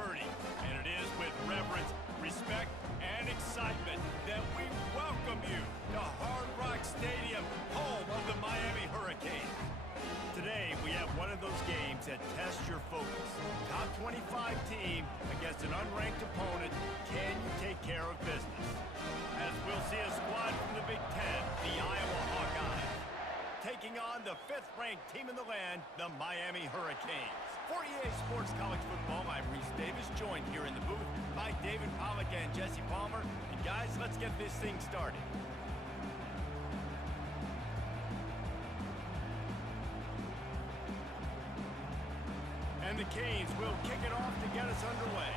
converting. And it is with reverence, respect, and excitement that we welcome you to Hard Rock Stadium, home of the Miami Hurricanes. Today, we have one of those games that tests your focus. Top 25 team against an unranked opponent. Can you take care of business? As we'll see a squad from the Big Ten, the Iowa Hawkeyes, taking on the 5th-ranked team in the land, the Miami Hurricanes. For EA Sports College Football, I'm Reese Davis, joined here in the booth by David Pollack and Jesse Palmer. And guys, let's get this thing started. And the Canes will kick it off to get us underway.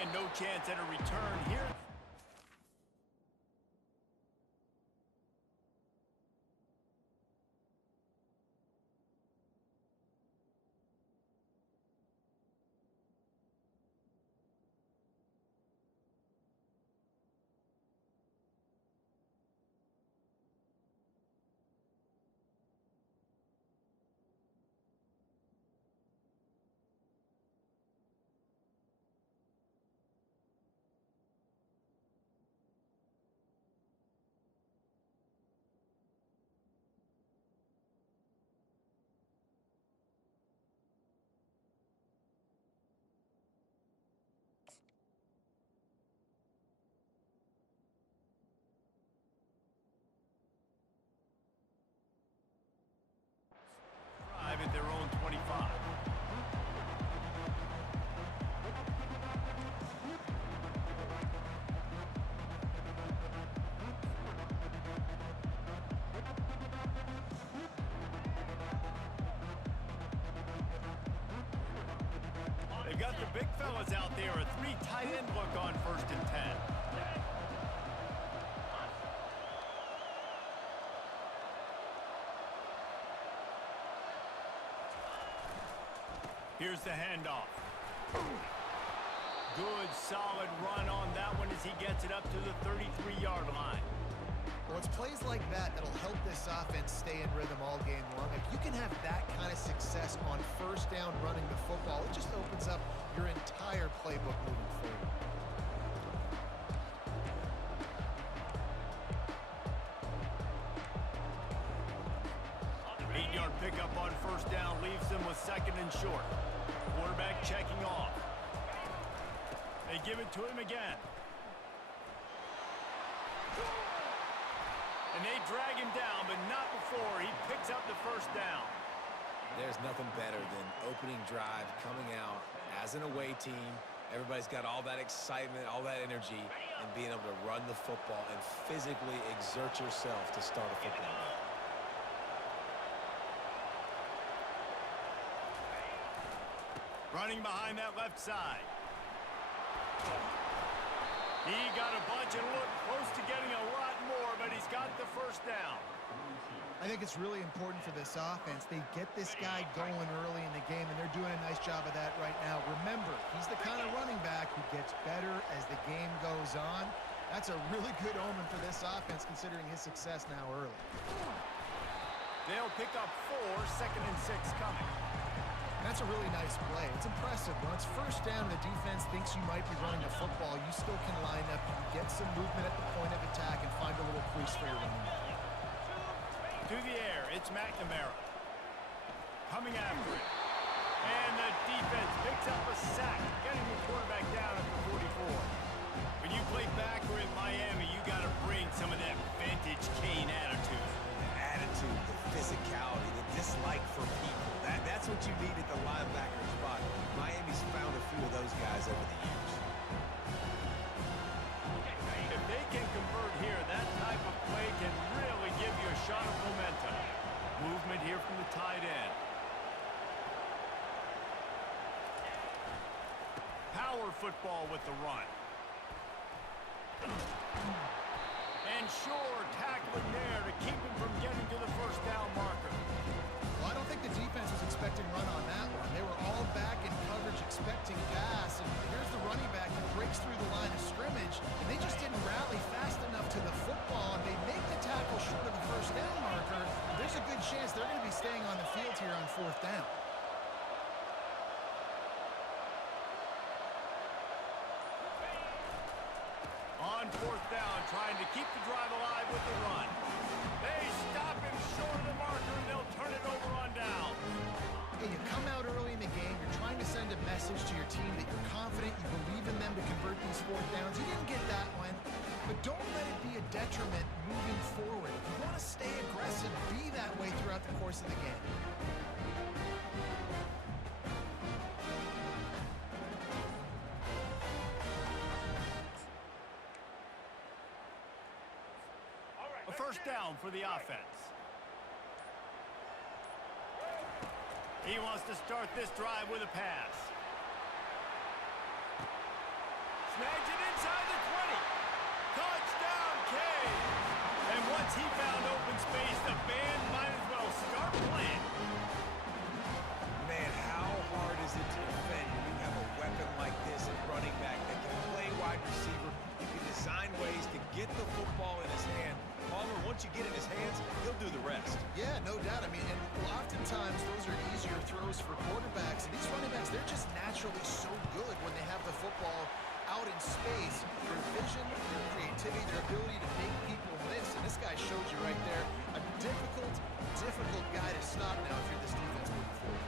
And no chance at a return here. At their own 25. They've got the big fellas out there, a 3 tight end look on 1st and 10. Here's the handoff. Good, solid run on that one as he gets it up to the 33-yard line. Well, it's plays like that that'll help this offense stay in rhythm all game long. If you can have that kind of success on 1st down running the football, it just opens up your entire playbook moving forward. Pickup on 1st down leaves them with 2nd and short. Quarterback checking off. They give it to him again. And they drag him down, but not before he picks up the 1st down. There's nothing better than opening drive, coming out as an away team. Everybody's got all that excitement, all that energy, and being able to run the football and physically exert yourself to start a football game. Running behind that left side. He got a bunch and looked close to getting a lot more, but he's got the 1st down. I think it's really important for this offense. They get this guy going early in the game, and they're doing a nice job of that right now. Remember, he's the kind of running back who gets better as the game goes on. That's a really good omen for this offense, considering his success now early. They'll pick up 4, 2nd and 6 coming. And that's a really nice play. It's impressive. When it's 1st down and the defense thinks you might be running the football, you still can line up, you can get some movement at the point of attack, and find a little crease for your running back. To the air, it's McNamara. Coming after it. And the defense picks up a sack, getting the quarterback down at the 44. When you play backer in Miami, you got to bring some of that vintage Cane attitude. The attitude, the physicality, the dislike for people. That's what you need at the linebacker spot. Miami's found a few of those guys over the years. If they can convert here, that type of play can really give you a shot of momentum. Movement here from the tight end. Power football with the run. And sure, tackling there to keep him from getting to the 1st down marker. Well, I don't think the defense was expecting run on that one. They were all back in coverage expecting pass, and here's the running back who breaks through the line of scrimmage, and they just didn't rally fast enough to the football, and they make the tackle short of the 1st down marker, trying to keep the drive alive with the run. They stop him short of the marker, and they'll turn it over on down. Hey, you come out early in the game, you're trying to send a message to your team that you're confident, you believe in them to convert these fourth downs. You didn't get that one, but don't let it be a detriment moving forward. If you want to stay aggressive, be that way throughout the course of the game. A first down for the offense. He wants to start this drive with a pass. Snags it inside the 20. Touchdown, Canes. And once he found open space, the band might as well start playing. Man, how hard is it to defend when you have a weapon like this at running back that can play wide receiver? You can design ways to get the football in his hand. Palmer, once you get it in his hands, he'll do the rest. Yeah, no doubt. I mean, and oftentimes those are easier throws for quarterbacks. And these running backs, they're just naturally so good when they have the football out in space. Their vision, their creativity, their ability to make people miss. And this guy showed you right there a difficult guy to stop now if you're this defense moving forward.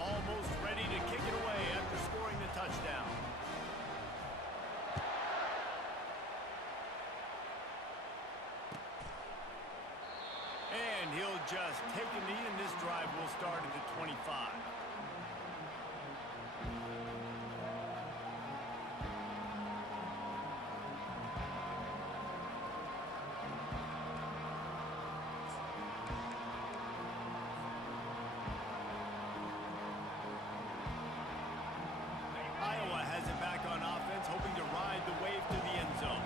Almost ready to kick it away after scoring the touchdown. And he'll just take a knee, and this drive will start at the 25. Iowa has it back on offense, hoping to ride the wave to the end zone.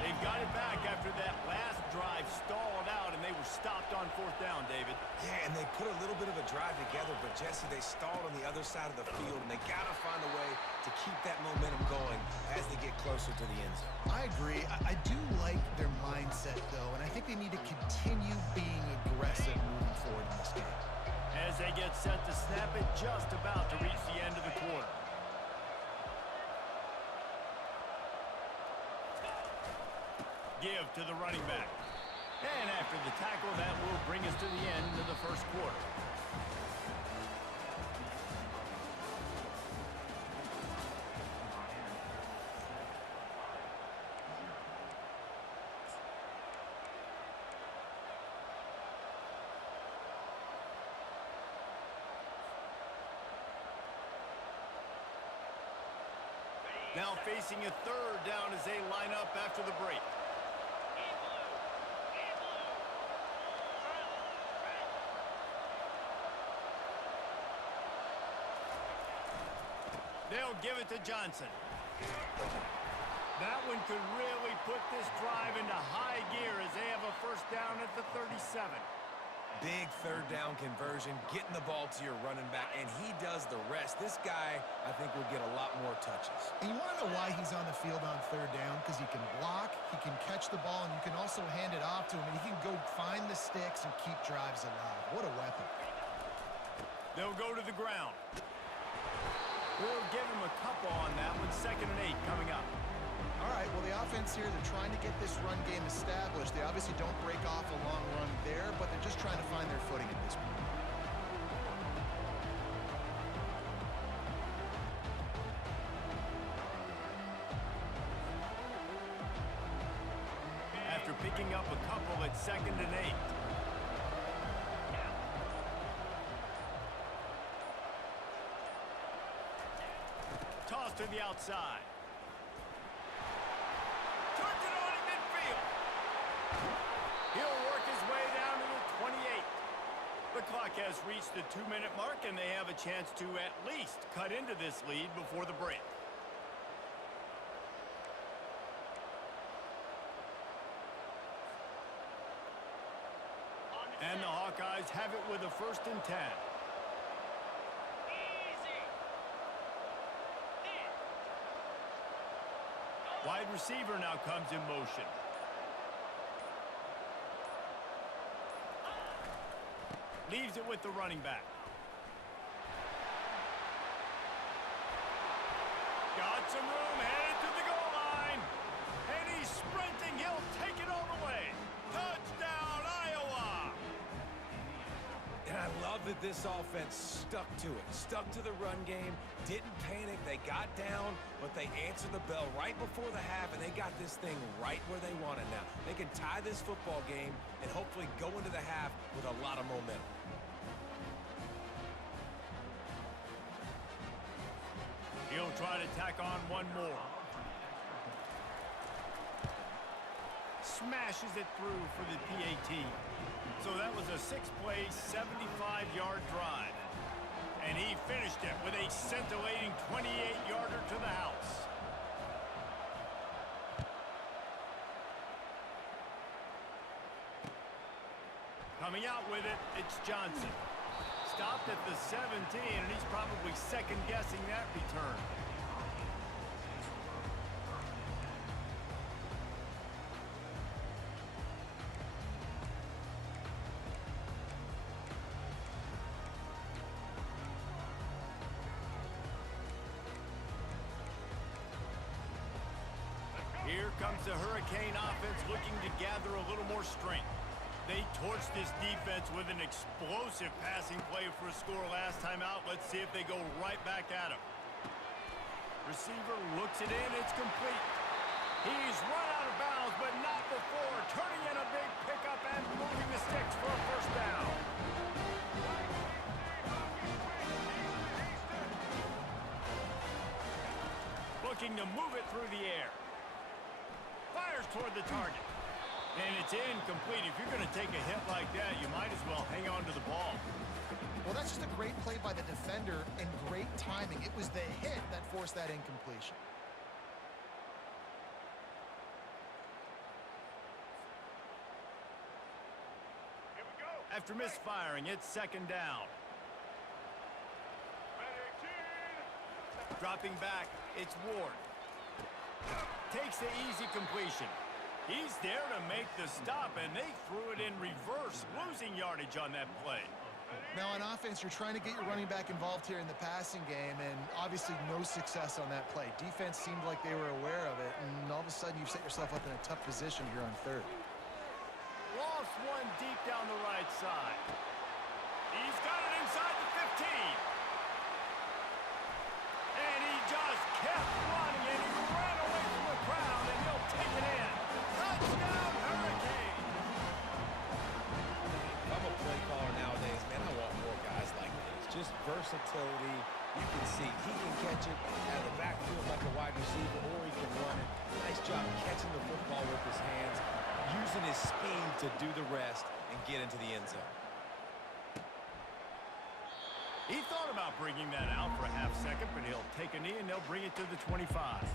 They've got it back after that last drive stalled out, and they were stopped on fourth down, David. Yeah, and they put a little bit of a drive together, but Jesse, they stalled on the other side of the field, and they got to find a way to keep that momentum going as they get closer to the end zone. I agree. I do like their mindset, though, and I think they need to continue being aggressive moving forward in this game. As they get set to snap it, just about to reach the end of the quarter. Give to the running back. And after the tackle, that will bring us to the end of the first quarter. Now facing a third down as they line up after the break. They'll give it to Johnson. That one could really put this drive into high gear as they have a first down at the 37. Big third down conversion, getting the ball to your running back, and he does the rest. This guy, I think, will get a lot more touches. And you want to know why he's on the field on third down? Because he can block, he can catch the ball, and you can also hand it off to him, and he can go find the sticks and keep drives alive. What a weapon. They'll go to the ground. We'll give him a couple on that one. 2nd and 8 coming up. All right, well, the offense here, they're trying to get this run game established. They obviously don't break off a long run there, but they're just trying to find their footing at this point. After picking up a couple at 2nd and 8. Toss to the outside. Turns it on in midfield. He'll work his way down to the 28. The clock has reached the 2-minute mark, and they have a chance to at least cut into this lead before the break. And the Hawkeyes have it with a 1st and 10. Wide receiver now comes in motion. Leaves it with the running back. some room, headed to the goal line. And he's sprinting. He'll take it all the way. Touchdown, Iowa! And I love that this offense stuck to it, stuck to the run game, didn't panic. They got down, but they answered the bell right before the half, and they got this thing right where they want it now. They can tie this football game and hopefully go into the half with a lot of momentum. He'll try to tack on one more. Smashes it through for the PAT. So that was a 6-play, 75-yard drive. And he finished it with a scintillating 28-yarder to the house. Coming out with it, it's Johnson. Stopped at the 17, and he's probably second-guessing that return. Here comes the Hurricane offense looking to gather a little more strength. They torched this defense with an explosive passing play for a score last time out. Let's see if they go right back at him. Receiver looks it in. It's complete. He's run out of bounds, but not before. Turning in a big pickup and moving the sticks for a first down. Looking to move it through the air. Fires toward the target. And it's incomplete. If you're going to take a hit like that, you might as well hang on to the ball. Well, that's just a great play by the defender and great timing. It was the hit that forced that incompletion. Here we go. After misfiring, it's second down. Dropping back, it's Ward. Takes the easy completion. He's there to make the stop, and they threw it in reverse, losing yardage on that play. Now, on offense, you're trying to get your running back involved here in the passing game, and obviously no success on that play. Defense seemed like they were aware of it, and all of a sudden you've set yourself up in a tough position here on third. Lost one deep down the right side. He's got it inside the 15. And he just kept running, and he ran away from the crowd, and he'll take it in. Touchdown, Hurricane! If I'm a play caller nowadays, man, I want more guys like this. Just versatility. You can see he can catch it out of the backfield like a wide receiver, or he can run it. Nice job catching the football with his hands, using his speed to do the rest and get into the end zone. He thought about bringing that out for a half second, but he'll take a knee and they'll bring it to the 25.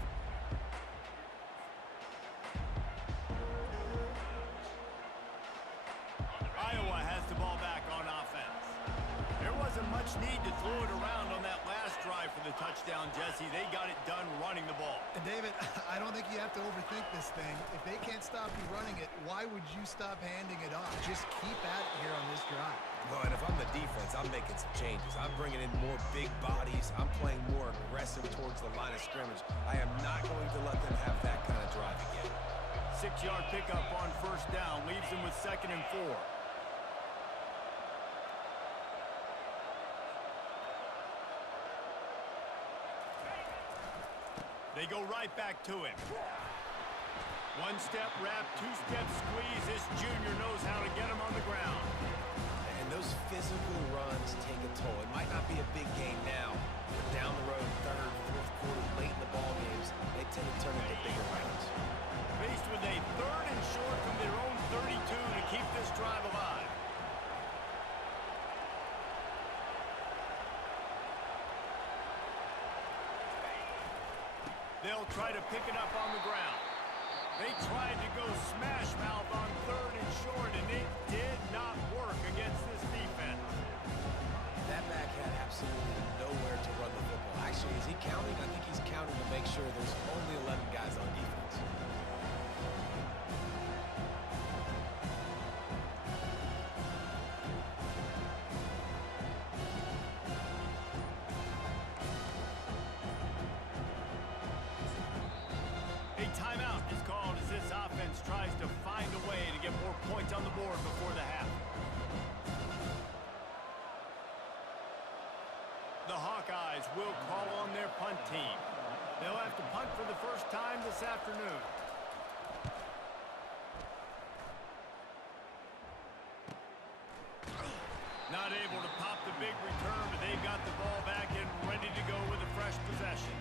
Iowa has the ball back on offense. There wasn't much need to throw it around on that last drive for the touchdown, Jesse. They got it done running the ball. And David, I don't think you have to overthink this thing. If they can't stop you running it, why would you stop handing it off? Just keep at it here on this drive. Well, and if I'm the defense, I'm making some changes. I'm bringing in more big bodies. I'm playing more aggressive towards the line of scrimmage. I am not going to let them have that kind of drive again. 6-yard pickup on first down leaves them with 2nd and 4. They go right back to him. One-step wrap, two-step squeeze. This junior knows how to get him on the ground. And those physical runs take a toll. It might not be a big game now, but down the road, third, fourth quarter, late in the ball games, they tend to turn into bigger rounds. Faced with a 3rd and short from their own 32 to keep this drive alive. They'll try to pick it up on the ground. They tried to go smash mouth on 3rd and short, and it did not work against this defense. That back had absolutely nowhere to run the football. Actually, is he counting? I think he's counting to make sure there's only 11 guys on defense. board before the half. The Hawkeyes will call on their punt team. They'll have to punt for the first time this afternoon. Not able to pop the big return, but they've got the ball back and ready to go with a fresh possession.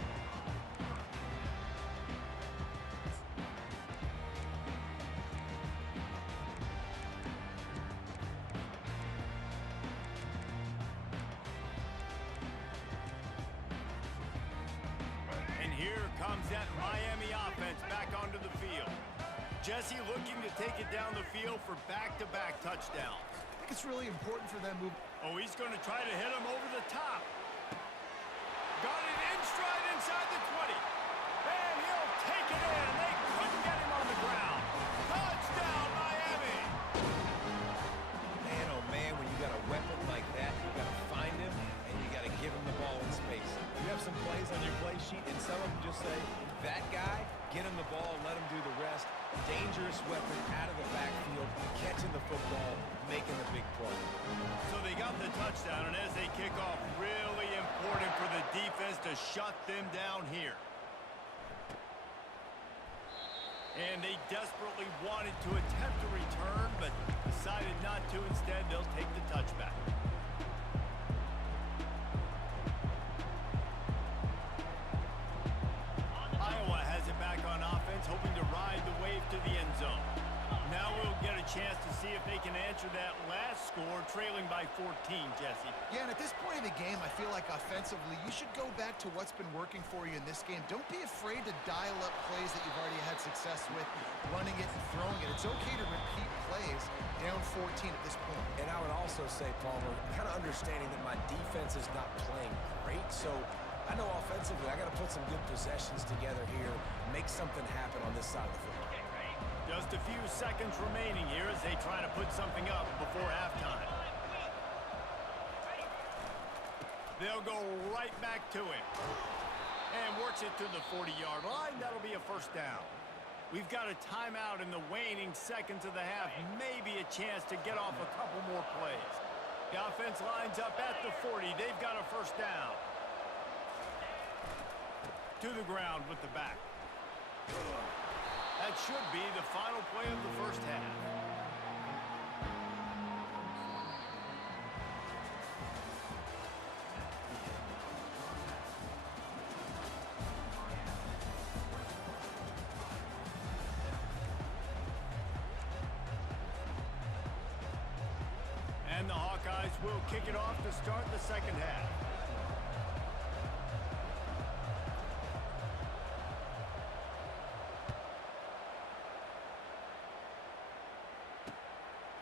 And here comes that Miami offense back onto the field. Jesse looking to take it down the field for back-to-back touchdowns. I think it's really important for them moving. Oh, he's going to try to hit him over the top. Got it in stride inside the 20. And he'll take it in. They couldn't get him on the ground. Touchdown, Miami. Man, oh man, when you got a weapon like that, you got to find him and you got to give him the ball in space. You have some plays on your play sheet, and some of them just say, that guy, get him the ball, let him do the rest. Dangerous weapon out of the backfield, catching the football, making the big play. So they got the touchdown, and as they kick off, really important for the defense to shut them down here. And they desperately wanted to attempt a return, but decided not to. Instead, they'll take the touchback. Iowa has it back on offense, hoping to ride the wave to the end zone. Now we'll get a chance to see if they can answer that last score, trailing by 14, Jesse. Yeah, and at this point of the game, I feel like offensively, you should go back to what's been working for you in this game. Don't be afraid to dial up plays that you've already had success with, running it and throwing it. It's okay to repeat plays down 14 at this point. And I would also say, Palmer, kind of understanding that my defense is not playing great, so I know offensively I got to put some good possessions together here, make something happen on this side of the football. Just a few seconds remaining here as they try to put something up before halftime. They'll go right back to him. And works it to the 40-yard line. That'll be a first down. We've got a timeout in the waning seconds of the half. Maybe a chance to get off a couple more plays. The offense lines up at the 40. They've got a first down. To the ground with the back. That should be the final play of the first half. And the Hawkeyes will kick it off to start the second half.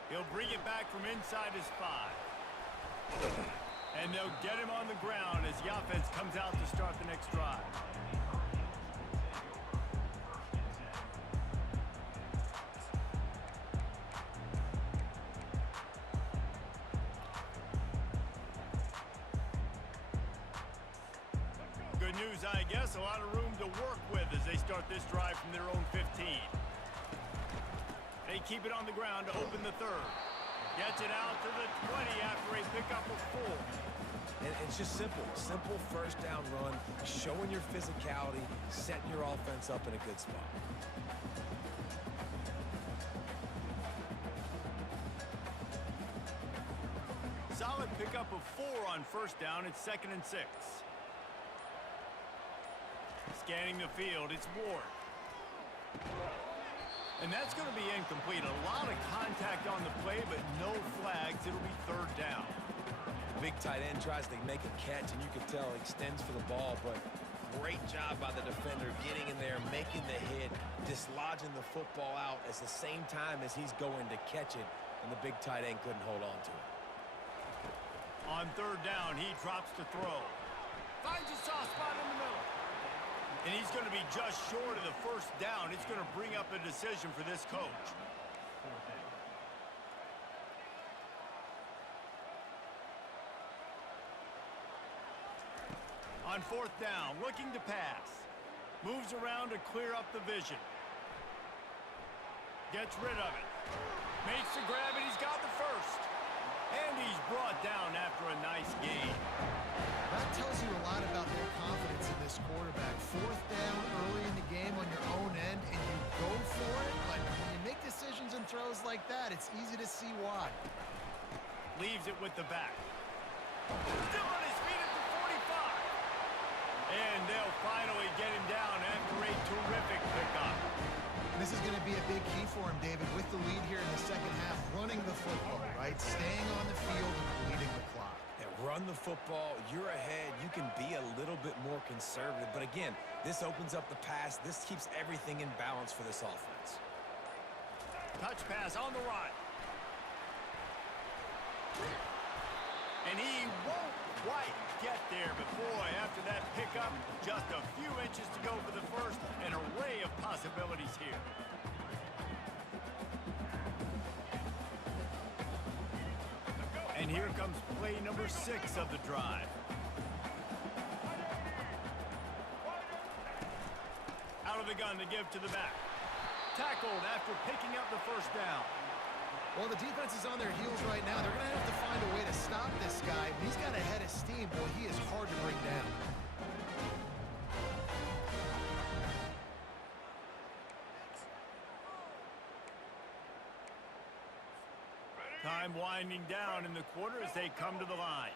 He'll bring it back from inside his 5. And they'll get him on the ground as the offense comes out to start the next drive. Good news, I guess. A lot of room to work with as they start this drive from their own 15. They keep it on the ground to open the third. Gets it out to the 20 after a pickup of 4. And it's just simple. Simple first down run, showing your physicality, setting your offense up in a good spot. Solid pickup of 4 on first down. It's 2nd and 6. Scanning the field, it's Ward. And that's going to be incomplete. A lot of contact on the play, but no flags. It'll be 3rd down. Big tight end tries to make a catch, and you can tell he extends for the ball, but great job by the defender getting in there, making the hit, dislodging the football out at the same time as he's going to catch it, and the big tight end couldn't hold on to it. On 3rd down, he drops to throw. Finds a soft spot in the middle. And he's going to be just short of the first down. It's going to bring up a decision for this coach. On 4th down, looking to pass. Moves around to clear up the vision. Gets rid of it. Makes the grab, and he's got the first. And he's brought down after a nice gain. That tells you a lot about their confidence in this quarterback. Fourth down early in the game on your own end, and you go for it. But when you make decisions and throws like that, it's easy to see why. Leaves it with the back. Still on his feet at the 45. And they'll finally get him down after a terrific pickup. This is going to be a big key for him, David, with the lead here in the second half, running the football, right? Staying on the field and bleeding the clock. Yeah, run the football. You're ahead. You can be a little bit more conservative. But again, this opens up the pass. This keeps everything in balance for this offense. Touch pass on the run. And he won't quite get there, but boy, after that pickup, just a few inches to go for the first. An array of possibilities here. And here comes play number 6 of the drive. Out of the gun to give to the back. Tackled after picking up the first down. Well, the defense is on their heels right now. They're going to have to find a way to stop this guy. He's got a head of steam. Boy, he is hard to bring down. Time winding down in the quarter as they come to the line.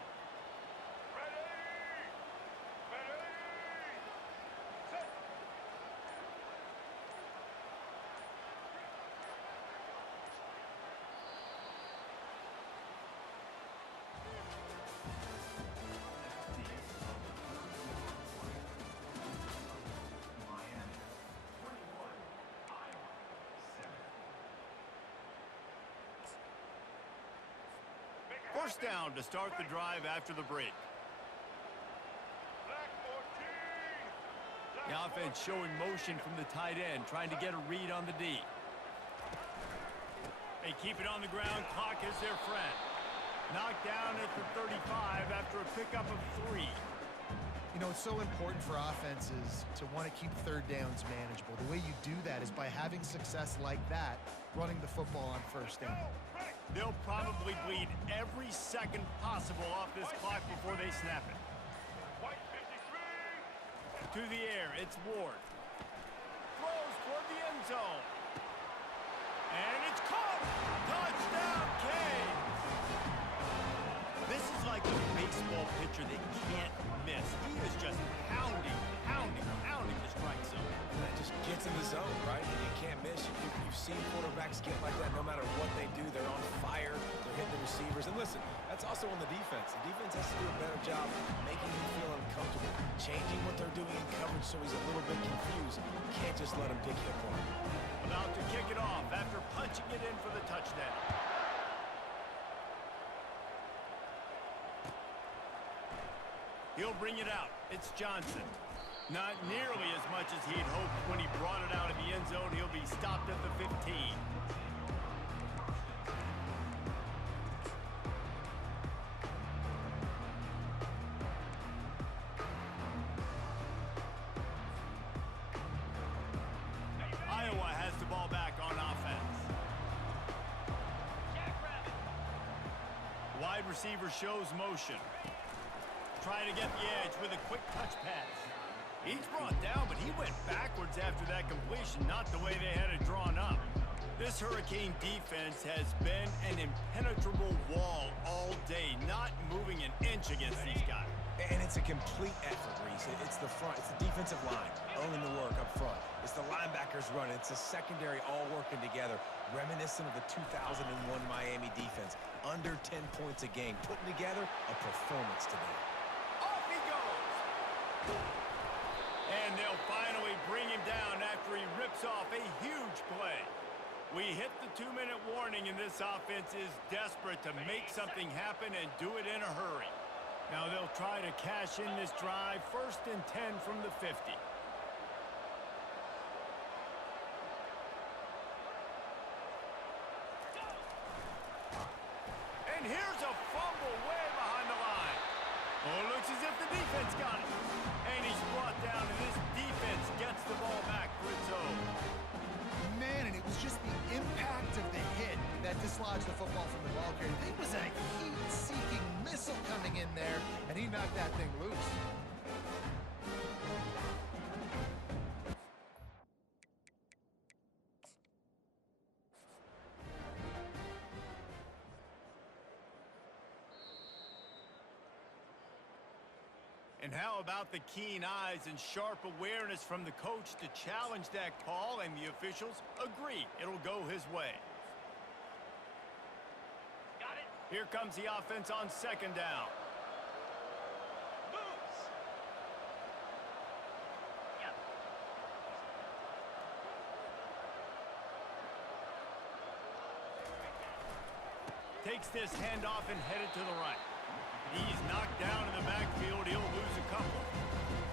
First down to start the drive after the break. The offense showing motion from the tight end, trying to get a read on the D. They keep it on the ground. Clock is their friend. Knocked down at the 35 after a pickup of 3. You know, it's so important for offenses to want to keep third downs manageable. The way you do that is by having success like that, running the football on first down. They'll probably bleed every second possible off this clock before they snap it. To the air, it's Ward. Throws toward the end zone. And it's caught! Touchdown, Canes! This is like a baseball pitcher that can't miss. He is just pounding the strike zone. That just gets in the zone, right? And you can't miss. You've seen quarterbacks get like that no matter what they do. They're on fire. They're hitting the receivers. And listen, that's also on the defense. The defense has to do a better job making him feel uncomfortable, changing what they're doing in coverage so he's a little bit confused. You can't just let him dig hip on him. About to kick it off after punching it in for the touchdown. He'll bring it out. It's Johnson. Not nearly as much as he'd hoped when he brought it out of the end zone. He'll be stopped at the 15. Iowa has the ball back on offense. Wide receiver shows motion. Trying to get the edge with a quick touch pass. He's brought down, but he went backwards after that completion, not the way they had it drawn up. This Hurricane defense has been an impenetrable wall all day, not moving an inch against these guys. And it's a complete effort, Reese. It's the front. It's the defensive line owning the work up front. It's the linebackers running. It's the secondary all working together, reminiscent of the 2001 Miami defense. Under 10 points a game, putting together a performance today. Off he goes! And they'll finally bring him down after he rips off a huge play. We hit the 2-minute warning, and this offense is desperate to make something happen and do it in a hurry. Now they'll try to cash in this drive, 1st and 10 from the 50. And here's a fumble way behind the line. Oh, it looks as if the defense got it. And he's brought down, and this defense gets the ball back for its own. Man, and it it was just the impact of the hit that dislodged the football from the ball carrier. It was a heat-seeking missile coming in there, and he knocked that thing loose. And how about the keen eyes and sharp awareness from the coach to challenge that call, and the officials agree it'll go his way. Got it. Here comes the offense on second down. Moves. Yep. Takes this handoff and headed to the right. He's knocked down in the backfield. He'll lose a couple.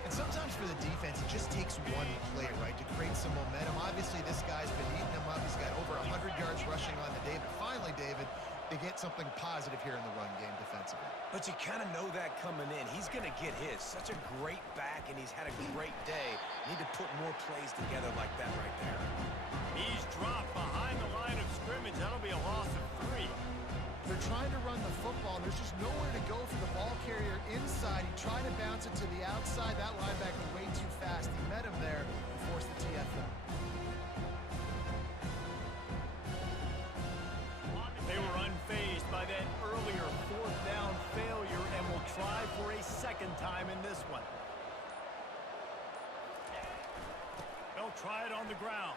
And sometimes for the defense, it just takes one play, right, to create some momentum. Obviously, this guy's been eating them up. He's got over 100 yards rushing on the day. But finally, David, they get something positive here in the run game defensively. But you kind of know that coming in. He's going to get his. Such a great back, and he's had a great day. Need to put more plays together like that right there. He's dropped behind the line of scrimmage. That'll be a loss of 3. They're trying to run the football, and there's just nowhere to go for the ball carrier inside. He tried to bounce it to the outside. That linebacker way too fast. He met him there and forced the TFL. They were unfazed by that earlier fourth down failure and will try for a second time in this one. They'll try it on the ground.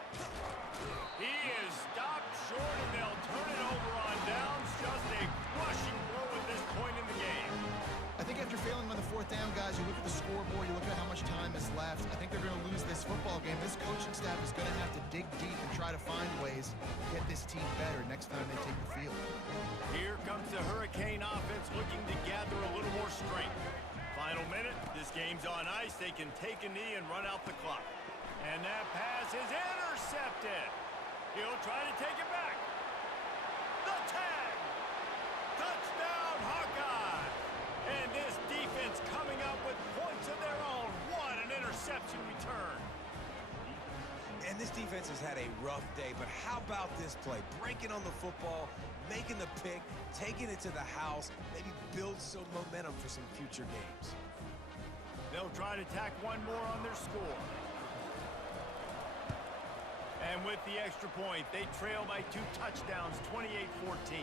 He is stopped short, and they'll turn it over on downs. Just a crushing blow at this point in the game. I think after failing on the fourth down, guys, you look at the scoreboard, you look at how much time is left. I think they're going to lose this football game. This coaching staff is going to have to dig deep and try to find ways to get this team better next time they take the field. Here comes the Hurricane offense looking to gather a little more strength. Final minute. This game's on ice. They can take a knee and run out the clock. And that pass is intercepted. He'll try to take it back. The tag. Touchdown, Hawkeye. And this defense coming up with points of their own. What an interception return. And this defense has had a rough day, but how about this play? Breaking on the football, making the pick, taking it to the house, maybe build some momentum for some future games. They'll try to tack one more on their score. And with the extra point, they trail by 2 touchdowns, 28-14.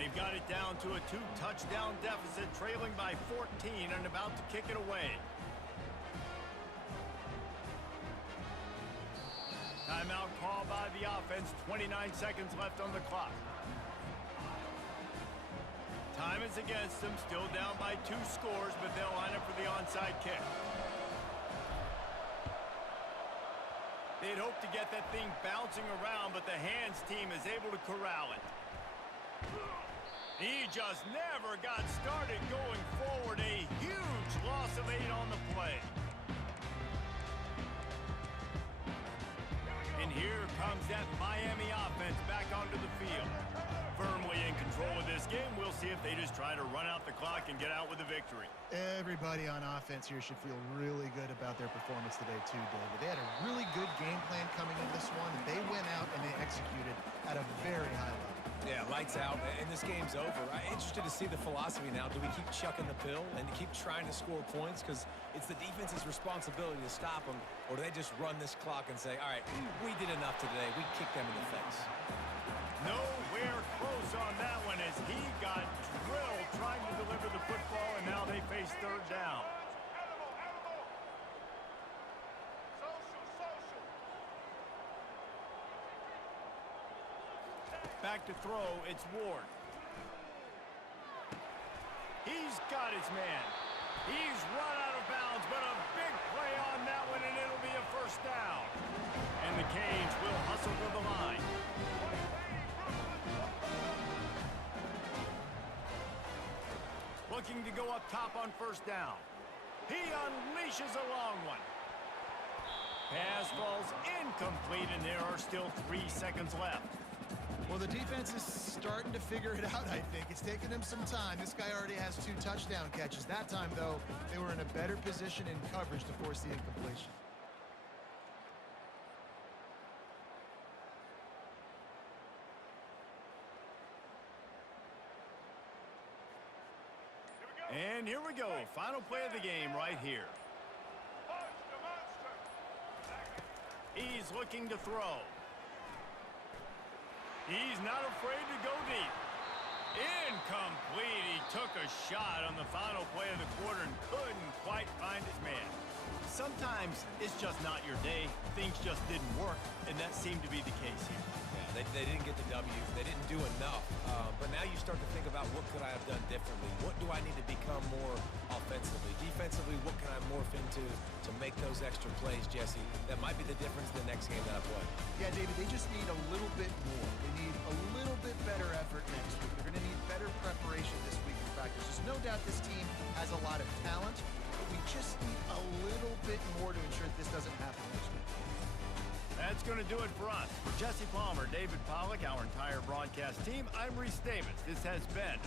They've got it down to a 2-touchdown deficit, trailing by 14 and about to kick it away. Timeout call by the offense, 29 seconds left on the clock. Time is against them, still down by 2 scores, but they'll line up for the onside kick. They'd hope to get that thing bouncing around, but the hands team is able to corral it. He just never got started going forward. A huge loss of 8 on the play. And here comes that Miami offense back onto the field. Firmly in control of this game. We'll see if they just try to run out the clock and get out with a victory. Everybody on offense here should feel really good about their performance today too, David. They had a really good game plan coming in this one, and they went out and they executed at a very high level. Yeah, lights out, and this game's over. I'm interested to see the philosophy now. Do we keep chucking the pill and keep trying to score points because it's the defense's responsibility to stop them, or do they just run this clock and say, all right, we did enough today. We kicked them in the face. Nowhere close on that one as he got drilled trying to deliver the football, and now they face third down. Back to throw, it's Ward. He's got his man. He's run out of bounds, but a big play on that one, and it'll be a first down. And the Canes will hustle to the line. Looking to go up top on first down. He unleashes a long one. Pass falls incomplete, and there are still 3 seconds left. Well, the defense is starting to figure it out, I think. It's taken them some time. This guy already has 2 touchdown catches. That time, though, they were in a better position in coverage to force the incompletion. And here we go. Final play of the game right here. He's looking to throw. He's not afraid to go deep. Incomplete. He took a shot on the final play of the quarter and couldn't quite find his man. Sometimes it's just not your day. Things just didn't work, and that seemed to be the case here. Yeah, they didn't get the W. They didn't do enough. But now you start to think about what could I have done differently? What do I need to become more offensively? Defensively, what can I morph into to make those extra plays, Jesse? That might be the difference in the next game that I play. Yeah, David, they just need a little bit more. They need a little bit better effort next week. They're going to need better preparation this week in practice. There's no doubt this team has a lot of talent, but we just need a little bit more to ensure that this doesn't happen next week. That's going to do it for us. For Jesse Palmer, David Pollack, our entire broadcast team, I'm Reese Davis. This has been